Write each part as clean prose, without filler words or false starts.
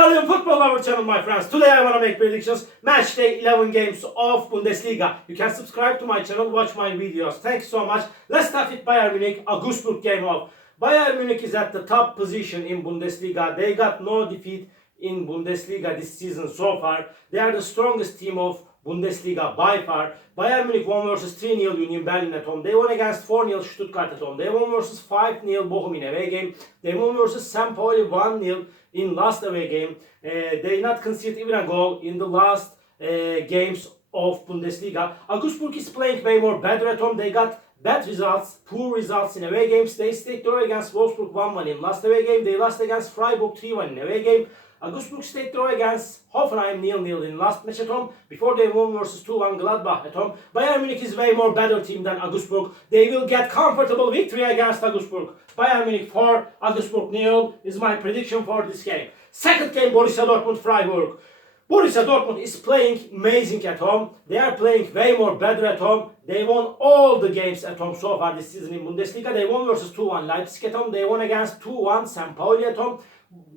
Italian football, our channel, my friends. Today I want to make predictions. Match day 11 games of Bundesliga. You can subscribe to my channel, watch my videos. Thanks so much. Let's start with Bayern Munich, Augsburg game off. Bayern Munich is at the top position in Bundesliga. They got no defeat in Bundesliga this season so far. They are the strongest team of Bundesliga by far. Bayern Munich won versus 3-0 Union Berlin at home. They won against 4-0 Stuttgart at home. They won versus 5-0 Bochum in away game. They won versus St. Pauli 1-0 in last away game. They not conceded even a goal in the last games of Bundesliga. Augsburg is playing way more better at home. They got bad results, poor results in away games. They stayed draw against Wolfsburg 1-1 in last away game. They lost against Freiburg 3-1 in away game. Augsburg stayed draw against Hoffenheim 0-0 in last match at home before they won versus 2-1 Gladbach at home. Bayern Munich is way more better team than Augsburg. They will get comfortable victory against Augsburg. Bayern Munich 4, Augsburg 0 is my prediction for this game. Second game, Borussia Dortmund Freiburg. Borussia Dortmund is playing amazing at home. They are playing way more better at home. They won all the games at home so far this season in Bundesliga. They won versus 2-1 Leipzig at home. They won against 2-1 St. Pauli at home.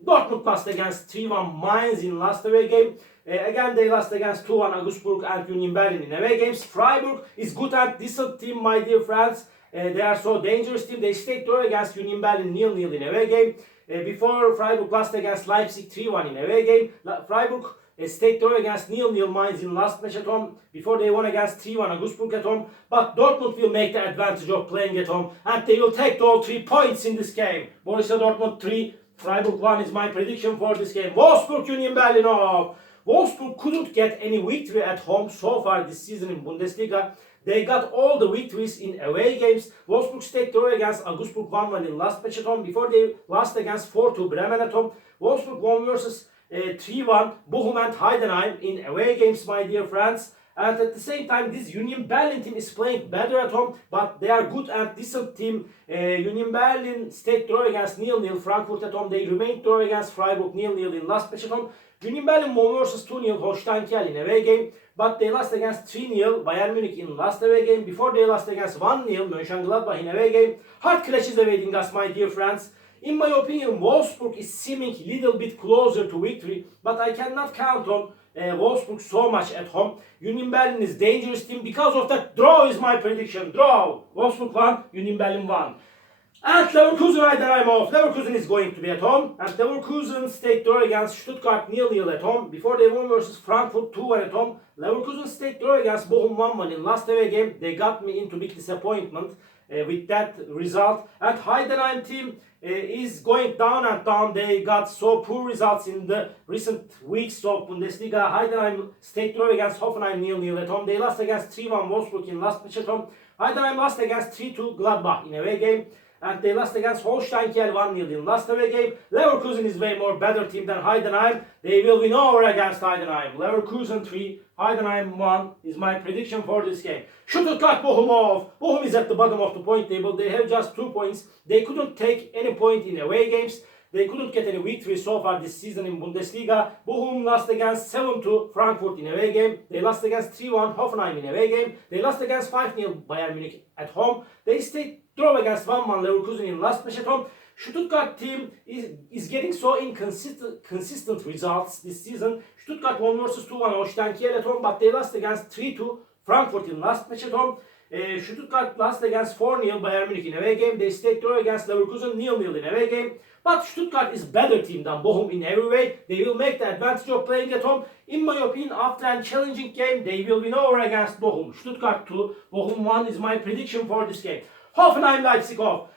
Dortmund lost against 3-1 Mainz in last away game. Again, they lost against 2-1 Augsburg and Union Berlin in away games. Freiburg is good and decent team, my dear friends. They are so dangerous team. They stayed draw against Union Berlin 0-0 in away game. Before Freiburg lost against Leipzig 3-1 in away game. Freiburg stayed draw against 0-0 Mainz in last match at home before they won against 3-1 Augsburg at home. But Dortmund will make the advantage of playing at home and they will take all 3 points in this game. Borussia Dortmund 3, Freiburg 1 is my prediction for this game. Wolfsburg Union Berlin off. Wolfsburg couldn't get any victory at home so far this season in Bundesliga. They got all the victories in away games. Wolfsburg stayed draw against Augsburg 1-1 in last match at home before they lost against 4-2 Bremen at home. Wolfsburg won versus 3-1 Bochum and Heidenheim in away games, my dear friends. And at the same time, this Union Berlin team is playing better at home, but they are good and decent team. Union Berlin stayed draw against 0-0 Frankfurt at home. They remained draw against Freiburg 0-0 in last match at home. Union Berlin won versus 2-0 Holstein Kiel in away game, but they lost against 3-0 Bayern Munich in last away game before they lost against 1-0 Mönchengladbach in away game. Hard clashes awaiting us, my dear friends. In my opinion, Wolfsburg is seeming a little bit closer to victory, but I cannot count on Wolfsburg so much at home. Union Berlin is dangerous team. Because of that, draw is my prediction. Draw. Wolfsburg 1, Union Berlin 1. And Leverkusen Heidenheim off. Leverkusen is going to be at home. And Leverkusen stayed draw against Stuttgart 0-0 at home before they won versus Frankfurt 2-1 at home. Leverkusen stayed draw against Bochum 1-1 in last away game. They got me into big disappointment with that result. And Heidenheim team is going down and down. They got so poor results in the recent weeks of Bundesliga. Heidenheim stayed draw against Hoffenheim 0-0 at home. They lost against 3-1 Wolfsburg in last match at home. Heidenheim lost against 3-2 Gladbach in away game. And they lost against Holstein Kiel 1-0 in last away game. Leverkusen is way more better team than Heidenheim. They will win over against Heidenheim. Leverkusen 3, Heidenheim 1 is my prediction for this game. Stuttgart Bochum off. Bochum is at the bottom of the point table. They have just 2 points. They couldn't take any point in away games. They couldn't get any victory so far this season in Bundesliga. Bochum lost against 7-2 Frankfurt in away game. They lost against 3-1 Hoffenheim in away game. They lost against 5-0 Bayern Munich at home. They stayed draw against 1-1 Leverkusen in last match at home. Stuttgart team is getting so inconsistent results this season. Stuttgart won versus 2-1 Holstein Kiel at home, but they lost against 3-2 Frankfurt in last match at home. Stuttgart lost against 4-0 Bayern Munich in away game. They stayed draw against Leverkusen 0-0 in away game. But Stuttgart is better team than Bochum in every way. They will make the advantage of playing at home. In my opinion, after a challenging game, they will win over against Bochum. Stuttgart 2, Bochum 1 is my prediction for this game. Hoffenheim Leipzig off.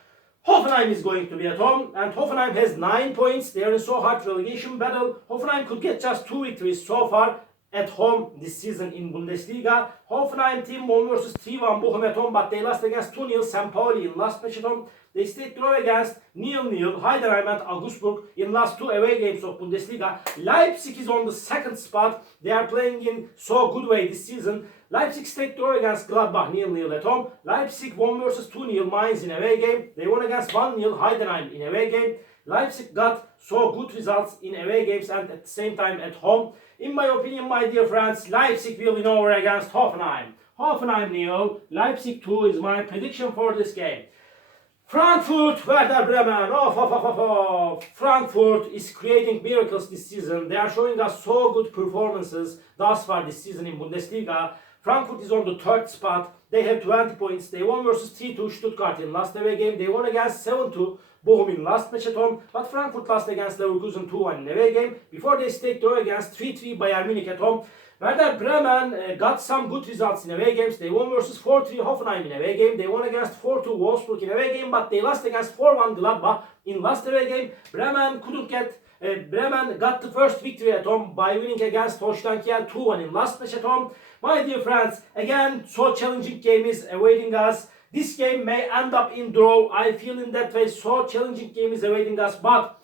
Hoffenheim is going to be at home and Hoffenheim has 9 points. They are in so hard relegation battle. Hoffenheim could get just 2 victories so far at home this season in Bundesliga. Hoffenheim team won versus 3-1 Bochum at home, but they lost against 2-0 St. Pauli in last match at home. They stayed draw against 0-0 Heidenheim and Augsburg in last 2 away games of Bundesliga. Leipzig is on the second spot. They are playing in so good way this season. Leipzig stayed draw against Gladbach 0-0 at home. Leipzig won versus 2-0 Mainz in away game. They won against 1-0 Heidenheim in away game. Leipzig got so good results in away games and at the same time at home. In my opinion, my dear friends, Leipzig will win over against Hoffenheim. Hoffenheim 0, Leipzig 2 is my prediction for this game. Frankfurt, Werder Bremen. Frankfurt is creating miracles this season. They are showing us so good performances thus far this season in Bundesliga. Frankfurt is on the third spot. They have 20 points. They won versus 3-2 Stuttgart in last away game. They won against 7-2 Bochum in last match at home. But Frankfurt lost against Leverkusen 2-1 in away game. Before they stayed draw against 3-3 Bayern Munich at home. Werder Bremen got some good results in away games. They won versus 4-3 Hoffenheim in away game. They won against 4-2 Wolfsburg in away game, but they lost against 4-1 Gladbach in last away game. Bremen got the first victory at home by winning against Holstein Kiel 2-1 in last match at home. My dear friends, again, so challenging game is awaiting us. This game may end up in draw. I feel in that way, so challenging game is awaiting us, but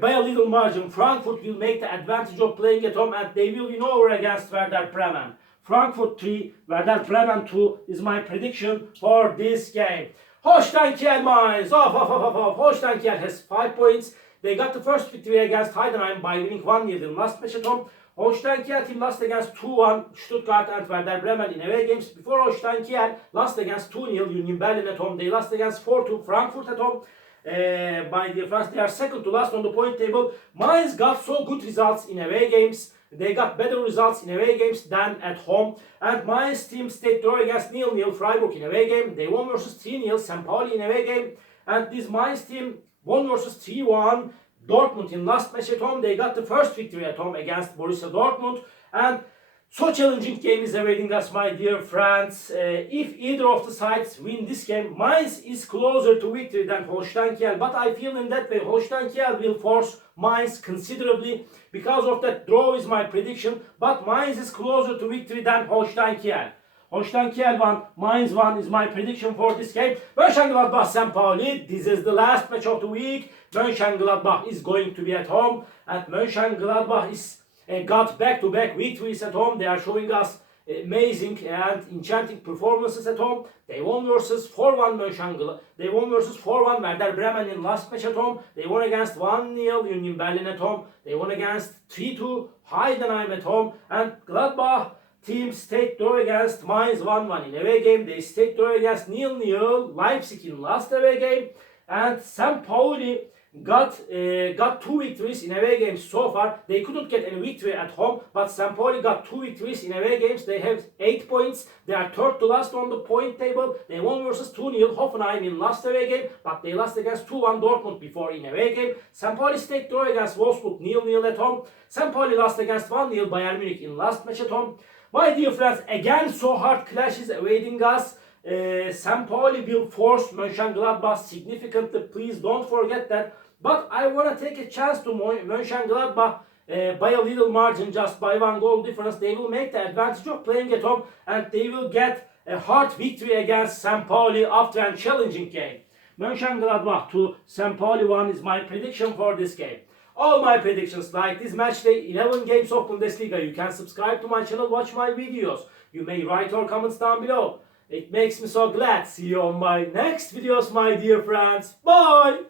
by a little margin, Frankfurt will make the advantage of playing at home and they will win over against Werder Bremen. Frankfurt 3, Werder Bremen 2 is my prediction for this game. Holstein Kiel Mainz. Holstein Kiel has 5 points. They got the first victory against Heidenheim by winning 1-0 in last match at home. Holstein Kiel team lost against 2-1 Stuttgart and Werder Bremen in away games. Before Holstein Kiel lost against 2-0 Union Berlin at home. They lost against 4-2 Frankfurt at home. By the France, they are second to last on the point table. Mainz got so good results in away games. They got better results in away games than at home. And Mainz team stayed draw against 0-0 Freiburg in away game. They won versus 3-0 St. Pauli in away game. And this Mainz team won versus 3-1 Dortmund in last match at home. They got the first victory at home against Borussia Dortmund. And so challenging game is awaiting us, my dear friends. If either of the sides win this game, Mainz is closer to victory than Holstein Kiel. But I feel in that way, Holstein Kiel will force Mainz considerably. Because of that, draw is my prediction. But Mainz is closer to victory than Holstein Kiel. Holstein Kiel 1, Mainz 1 is my prediction for this game. Mönchengladbach, St. Pauli. This is the last match of the week. Mönchengladbach is going to be at home. And Mönchengladbach is got back-to-back victories at home. They are showing us amazing and enchanting performances at home. They won versus 4-1 Mönchengladbach. They won versus 4-1 Werder Bremen in last match at home. They won against 1-0 Union Berlin at home. They won against 3-2 Heidenheim at home. And Gladbach team stayed draw against Mainz 1-1 in away game. They stayed draw against 0-0 Leipzig in last away game. And St. Pauli got 2 victories in away games so far. They couldn't get any victory at home, but St. Pauli got 2 victories in away games. They have 8 points. They are third to last on the point table. They won versus 2-0 Hoffenheim in last away game, but they lost against 2-1 Dortmund before in away game. St. Pauli stayed draw against Wolfsburg 0-0 at home. St. Pauli lost against 1-0 Bayern Munich in last match at home. My dear friends, again so hard clashes awaiting us. St. Pauli will force Mönchengladbach significantly. Please don't forget that. But I want to take a chance to Mönchengladbach by a little margin, just by 1 goal difference. They will make the advantage of playing at home and they will get a hard victory against St. Pauli after a challenging game. Mönchengladbach 2, St. Pauli 1 is my prediction for this game. All my predictions like this match day 11 games of Bundesliga. You can subscribe to my channel, watch my videos. You may write your comments down below. It makes me so glad. See you on my next videos, my dear friends. Bye!